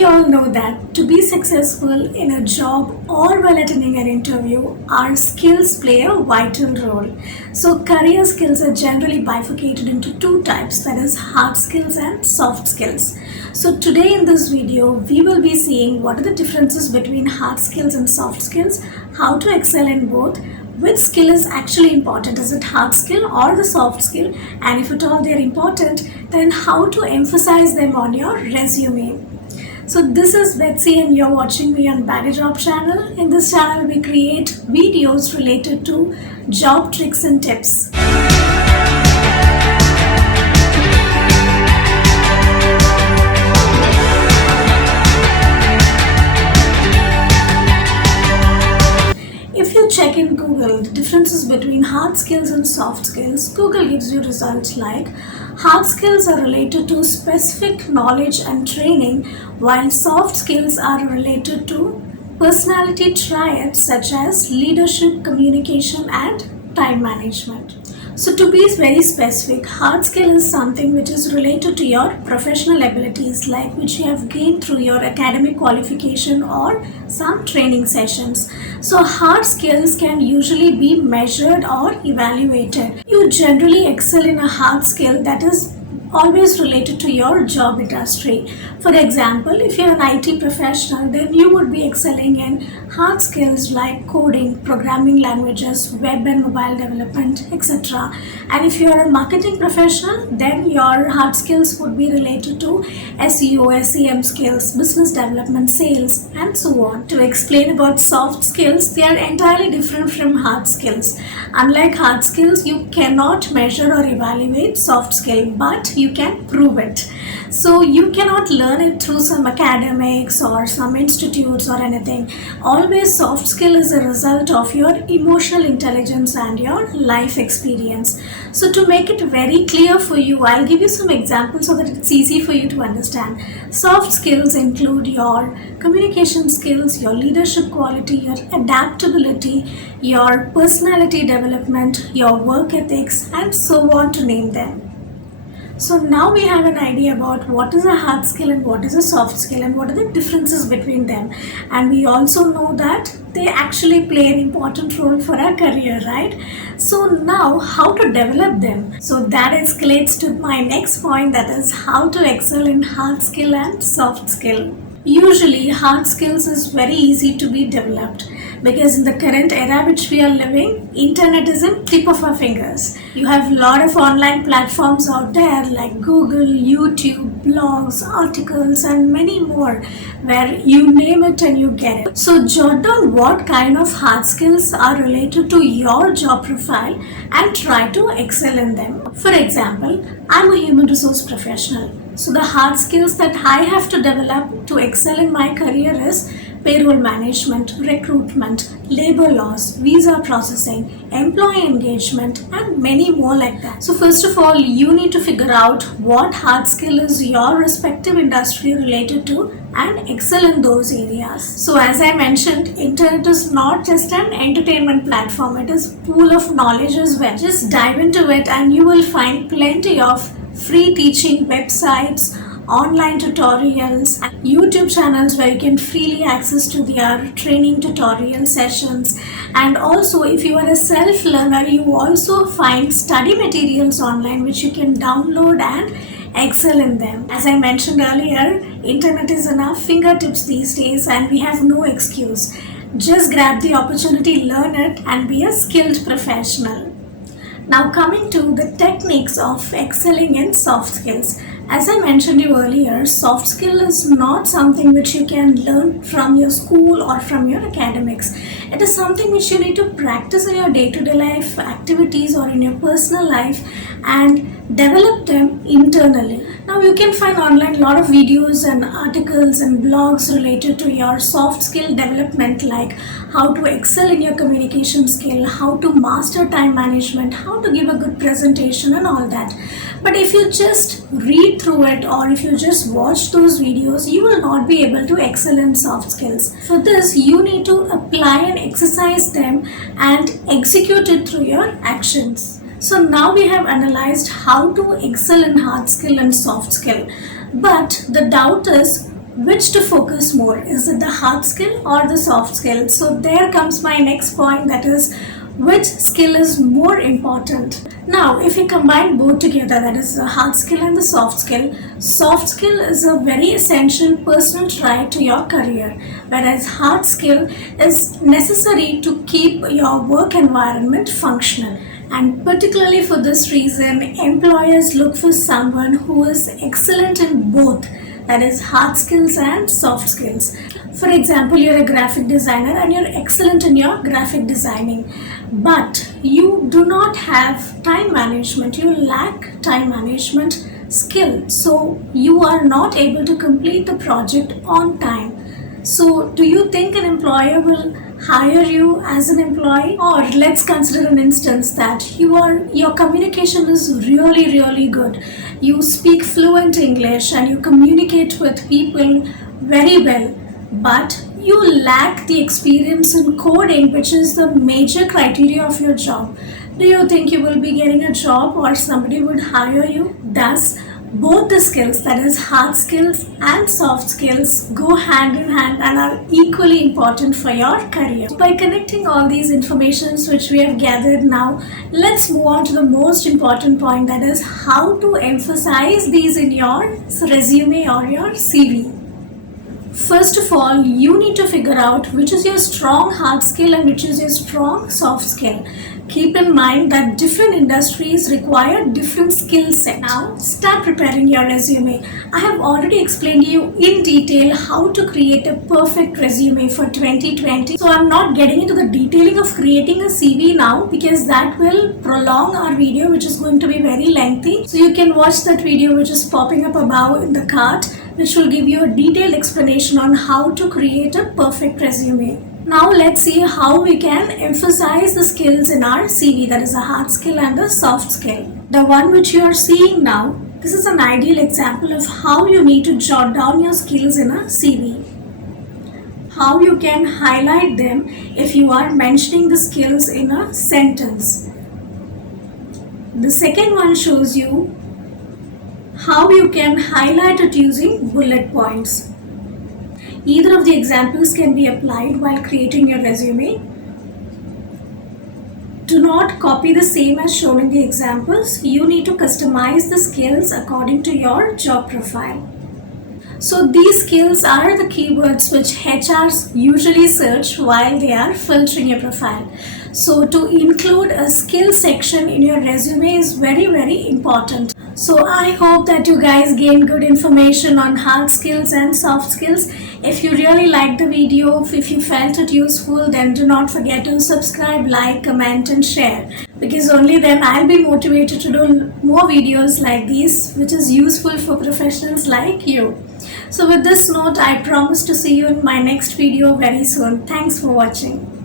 We all know that to be successful in a job or while attending an interview, our skills play a vital role. So, career skills are generally bifurcated into two types, that is, hard skills and soft skills. So, today in this video, we will be seeing what are the differences between hard skills and soft skills, how to excel in both, which skill is actually important, is it hard skill or the soft skill, and if at all they are important, then how to emphasize them on your resume. So this is Betsy and you're watching me on Bag a Job channel. In this channel we create videos related to job tricks and tips. If you check in Google the differences between hard skills and soft skills, Google gives you results like hard skills are related to specific knowledge and training, while soft skills are related to personality traits such as leadership, communication, and time management. So to be very specific, hard skill is something which is related to your professional abilities, like which you have gained through your academic qualification or some training sessions. So hard skills can usually be measured or evaluated. You generally excel in a hard skill that is always related to your job industry. For example, if you're an IT professional, then you would be excelling in hard skills like coding, programming languages, web and mobile development, etc. And if you're a marketing professional, then your hard skills would be related to SEO, SEM skills, business development, sales, and so on. To explain about soft skills, they are entirely different from hard skills. Unlike hard skills, you cannot measure or evaluate soft skill, but you can prove it. So you cannot learn it through some academics or some institutes or anything. Always soft skill is a result of your emotional intelligence and your life experience. So to make it very clear for you, I'll give you some examples so that it's easy for you to understand. Soft skills include your communication skills, your leadership quality, your adaptability, your personality development, your work ethics, and so on, to name them. So now we have an idea about what is a hard skill and what is a soft skill and what are the differences between them. And we also know that they actually play an important role for our career, right? So now how to develop them? So that escalates to my next point, that is how to excel in hard skill and soft skill. Usually hard skills is very easy to be developed because in the current era which we are living, internet is in tip of our fingers. You have a lot of online platforms out there like Google, YouTube, blogs, articles, and many more, where you name it and you get it. So jot down what kind of hard skills are related to your job profile and try to excel in them. For example, I'm a human resource professional. So the hard skills that I have to develop to excel in my career is payroll management, recruitment, labor laws, visa processing, employee engagement, and many more like that. So first of all, you need to figure out what hard skill is your respective industry related to and excel in those areas. So as I mentioned, internet is not just an entertainment platform, it is a pool of knowledge as well. Just dive into it and you will find plenty of free teaching websites, online tutorials, and YouTube channels where you can freely access to their training tutorial sessions. And also if you are a self-learner, you also find study materials online which you can download and excel in them. As I mentioned earlier, internet is in our fingertips these days and we have no excuse. Just grab the opportunity, learn it, and be a skilled professional. Now coming to the techniques of excelling in soft skills. As I mentioned you earlier, soft skill is not something which you can learn from your school or from your academics. It is something which you need to practice in your day-to-day life activities or in your personal life and develop them internally. Now you can find online a lot of videos and articles and blogs related to your soft skill development, like how to excel in your communication skill, how to master time management, how to give a good presentation and all that. But if you just read through it or if you just watch those videos, you will not be able to excel in soft skills. For this, you need to apply and exercise them and execute it through your actions. So now we have analyzed how to excel in hard skill and soft skill. But the doubt is, Which to focus more? Is it the hard skill or the soft skill? So there comes my next point, that is which skill is more important. Now if you combine both together, that is the hard skill and the soft skill is a very essential personal trait to your career, whereas hard skill is necessary to keep your work environment functional. And particularly for this reason, employers look for someone who is excellent in both, that is hard skills and soft skills. For example, you're a graphic designer and you're excellent in your graphic designing, but you do not have time management, you lack time management skill, so you are not able to complete the project on time. So do you think an employer will hire you as an employee? Or let's consider an instance that your communication is really good. You speak fluent English and you communicate with people very well, but you lack the experience in coding, which is the major criteria of your job. Do you think you will be getting a job or somebody would hire you? Thus, both the skills, that is hard skills and soft skills, go hand in hand and are equally important for your career. By connecting all these informations which we have gathered now, let's move on to the most important point, that is how to emphasize these in your resume or your CV. First of all, you need to figure out which is your strong hard skill and which is your strong soft skill. Keep in mind that different industries require different skill set. Now, start preparing your resume. I have already explained to you in detail how to create a perfect resume for 2020. So I'm not getting into the detailing of creating a CV now because that will prolong our video, which is going to be very lengthy. So you can watch that video which is popping up above in the card, which will give you a detailed explanation on how to create a perfect resume. Now let's see how we can emphasize the skills in our CV, that is a hard skill and a soft skill. The one which you are seeing now, this is an ideal example of how you need to jot down your skills in a CV. How you can highlight them if you are mentioning the skills in a sentence. The second one shows you how you can highlight it using bullet points. Either of the examples can be applied while creating your resume. Do not copy the same as shown in the examples. You need to customize the skills according to your job profile. So these skills are the keywords which HRs usually search while they are filtering your profile. So to include a skill section in your resume is very important. So I hope that you guys gain good information on hard skills and soft skills. If you really liked the video, if you felt it useful, then do not forget to subscribe, like, comment and share, because only then I'll be motivated to do more videos like these, which is useful for professionals like you. So with this note, I promise to see you in my next video very soon. Thanks for watching.